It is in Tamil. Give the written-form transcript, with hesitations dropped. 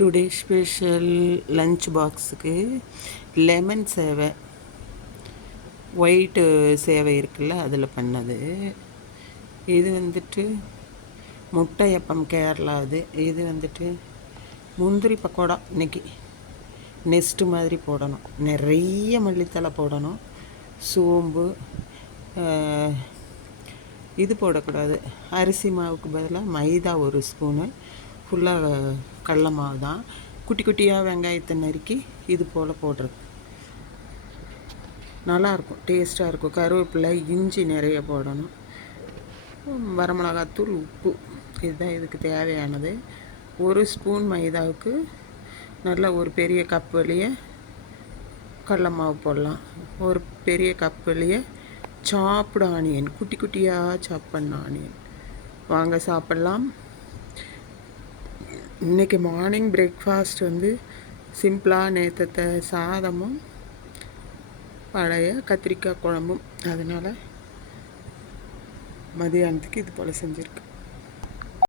டுடே ஸ்பெஷல் லஞ்ச் பாக்ஸுக்கு லெமன் சேவை, ஒயிட்டு சேவை இருக்குல்ல, அதில் பண்ணது. இது வந்துட்டு முட்டையப்பம் கேரளா. இது வந்துட்டு முந்திரி பக்கோடா. இன்றைக்கி நெஸ்ட்டு மாதிரி போடணும், நிறைய மல்லித்தலை போடணும், சோம்பு. இது போடக்கூடாது, அரிசி மாவுக்கு பதிலாக மைதா 1 ஸ்பூனு, ஃபுல்லாக கடல மாவு தான். குட்டி குட்டியாக வெங்காயத்தை நறுக்கி இது போல் போடுறது நல்லாயிருக்கும், டேஸ்ட்டாக இருக்கும். கருவேப்பிலை, இஞ்சி நிறைய போடணும், வரமிளகாத்தூள், உப்பு. இதுதான் இதுக்கு தேவையானது. 1 ஸ்பூன் மைதாவுக்கு நல்லா ஒரு பெரிய கப் வழியே கடல மாவு போடலாம். ஒரு பெரிய கப் வழியே சாப்டு ஆனியன், குட்டி குட்டியாக சாப் பண்ண ஆனியன். வாங்க சாப்பிட்லாம். இன்றைக்கி மார்னிங் பிரேக்ஃபாஸ்ட் வந்து சிம்பிளாக நேற்றத்தை சாதமும் பழைய கத்திரிக்காய் குழம்பும், அதனால் மதியானத்துக்கு இது போல் செஞ்சுருக்கு.